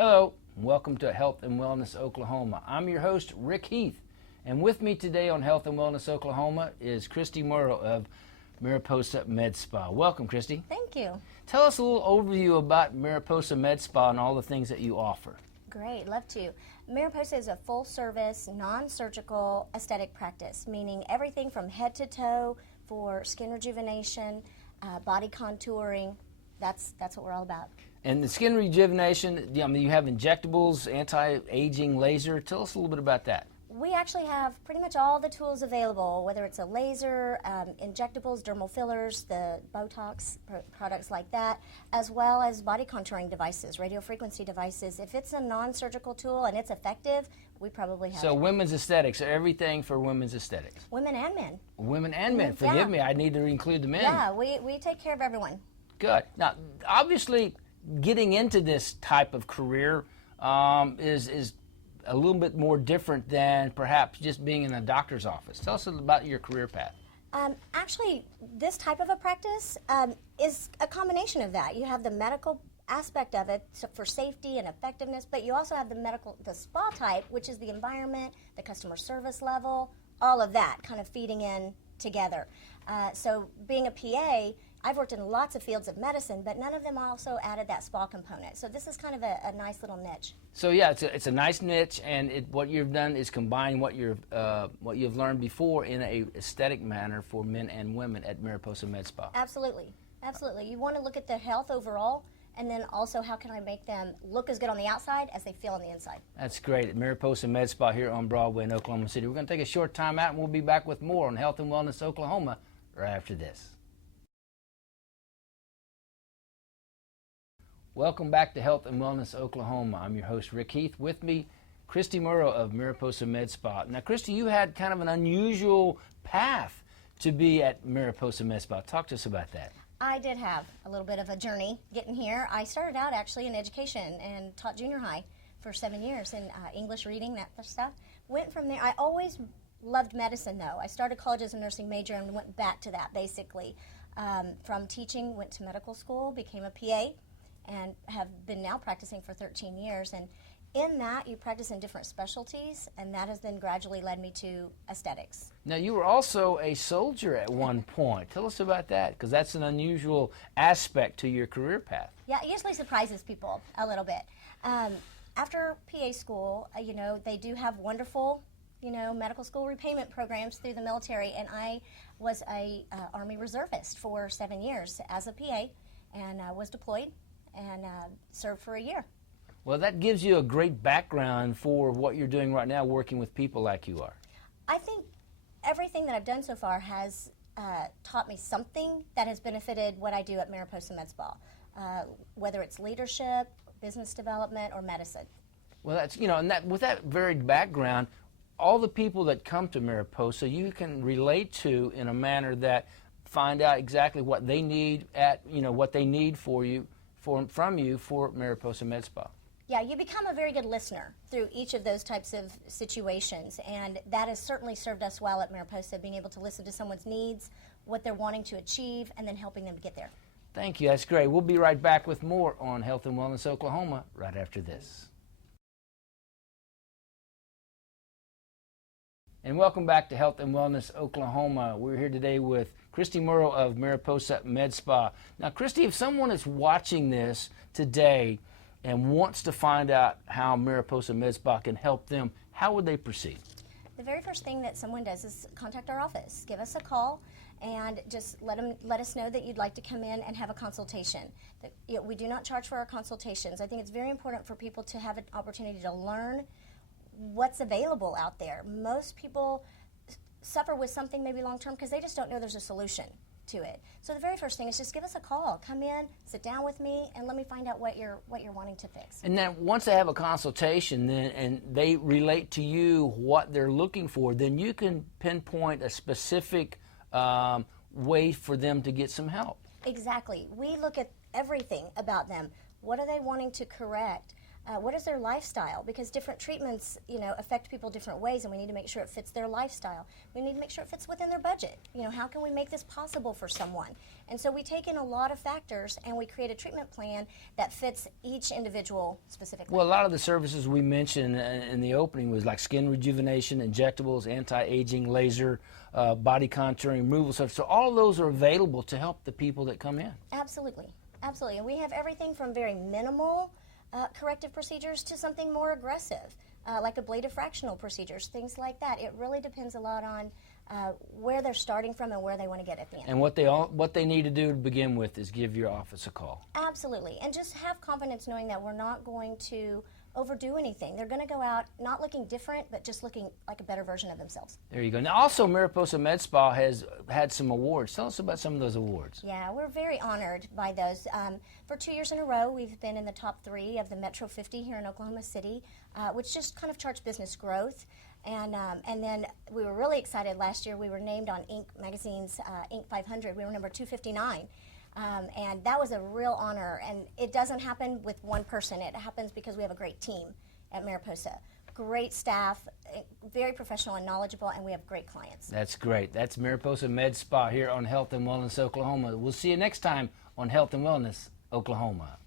Hello, and welcome to Health and Wellness Oklahoma. I'm your host, Rick Heath, and with me today on Health and Wellness Oklahoma is Christy Morrow of Mariposa MedSpa. Welcome, Christy. Thank you. Tell us a little overview about Mariposa MedSpa and all the things that you offer. Great, love to. Mariposa is a full-service, non-surgical aesthetic practice, meaning everything from head to toe for skin rejuvenation, body contouring. That's what we're all about. And the skin rejuvenation, you have injectables, anti-aging, laser. Tell us a little bit about that. We actually have pretty much all the tools available, whether it's a laser, injectables, dermal fillers, the Botox products like that, as well as body contouring devices, radiofrequency devices. If it's a non-surgical tool and it's effective, we probably have So it. women's aesthetics, everything for women's aesthetics. Women and men. Women and men. Forgive Yeah. me, I need to include the men. Yeah, we take care of everyone. Good. Now, obviously, getting into this type of career is a little bit more different than perhaps just being in a doctor's office. Tell us about your career path. Actually, this type of a practice is a combination of that. You have the medical aspect of it for safety and effectiveness, but you also have the spa type, which is the environment, the customer service level, all of that kind of feeding in together. So being a PA, I've worked in lots of fields of medicine, but none of them also added that spa component. So this is kind of a nice little niche. So yeah, it's a nice niche, and what you've done is combine what you've learned before in a aesthetic manner for men and women at Mariposa MedSpa. Absolutely, absolutely. You want to look at their health overall, and then also how can I make them look as good on the outside as they feel on the inside. That's great at Mariposa MedSpa here on Broadway in Oklahoma City. We're going to take a short time out, and we'll be back with more on Health and Wellness Oklahoma right after this. Welcome back to Health and Wellness Oklahoma. I'm your host, Rick Heath. With me, Christy Morrow of Mariposa MedSpa. Now, Christy, you had kind of an unusual path to be at Mariposa MedSpa. Talk to us about that. I did have a little bit of a journey getting here. I started out actually in education and taught junior high for 7 years in English reading, that stuff. Went from there. I always loved medicine, though. I started college as a nursing major and went back to that, basically. From teaching, went to medical school, became a PA, and have been now practicing for 13 years. And in that, you practice in different specialties, and that has then gradually led me to aesthetics. Now, you were also a soldier at one point. Tell us about that, because that's an unusual aspect to your career path. Yeah, it usually surprises people a little bit. After PA school, they do have wonderful, medical school repayment programs through the military, and I was a Army reservist for 7 years as a PA, and was deployed and served for a year. Well, that gives you a great background for what you're doing right now, working with people like you are. I think everything that I've done so far has taught me something that has benefited what I do at Mariposa MedSpa, whether it's leadership, business development, or medicine. Well, that's, and with that varied background, all the people that come to Mariposa, you can relate to in a manner that find out exactly what they need what they need from you for Mariposa MedSpa. Yeah, you become a very good listener through each of those types of situations, and that has certainly served us well at Mariposa, being able to listen to someone's needs, what they're wanting to achieve, and then helping them to get there. Thank you. That's great. We'll be right back with more on Health and Wellness Oklahoma right after this. And welcome back to Health and Wellness Oklahoma. We're here today with Christy Morrow of Mariposa MedSpa. Now, Christy, if someone is watching this today and wants to find out how Mariposa MedSpa can help them, how would they proceed? The very first thing that someone does is contact our office. Give us a call and just let us know that you'd like to come in and have a consultation. We do not charge for our consultations. I think it's very important for people to have an opportunity to learn what's available out there. Most people suffer with something maybe long-term because they just don't know there's a solution to it. So the very first thing is just give us a call. Come in, sit down with me, and let me find out what you're wanting to fix. And then once they have a consultation then, and they relate to you what they're looking for, then you can pinpoint a specific way for them to get some help. Exactly. We look at everything about them. What are they wanting to correct? What is their lifestyle? Because different treatments, affect people different ways, and we need to make sure it fits their lifestyle. We need to make sure it fits within their budget. How can we make this possible for someone? And so we take in a lot of factors, and we create a treatment plan that fits each individual specifically. Well, a lot of the services we mentioned in the opening was like skin rejuvenation, injectables, anti-aging, laser, body contouring, removal stuff. So all of those are available to help the people that come in. Absolutely. Absolutely. And we have everything from very minimal corrective procedures to something more aggressive, like ablative fractional procedures, things like that. It really depends a lot on where they're starting from and where they want to get at the end. And what they need to do to begin with is give your office a call. Absolutely. And just have confidence knowing that we're not going to overdo anything. They're going to go out not looking different, but just looking like a better version of themselves. There you go. Now, also, Mariposa MedSpa has had some awards. Tell us about some of those awards. Yeah, we're very honored by those. For 2 years in a row, we've been in the top 3 of the Metro 50 here in Oklahoma City, which just kind of charts business growth. And then we were really excited last year. We were named on Inc. magazine's Inc. 500. We were number 259. And that was a real honor, and it doesn't happen with one person. It happens because we have a great team at Mariposa. Great staff, very professional and knowledgeable, and we have great clients. That's great. That's Mariposa MedSpa here on Health and Wellness Oklahoma. We'll see you next time on Health and Wellness Oklahoma.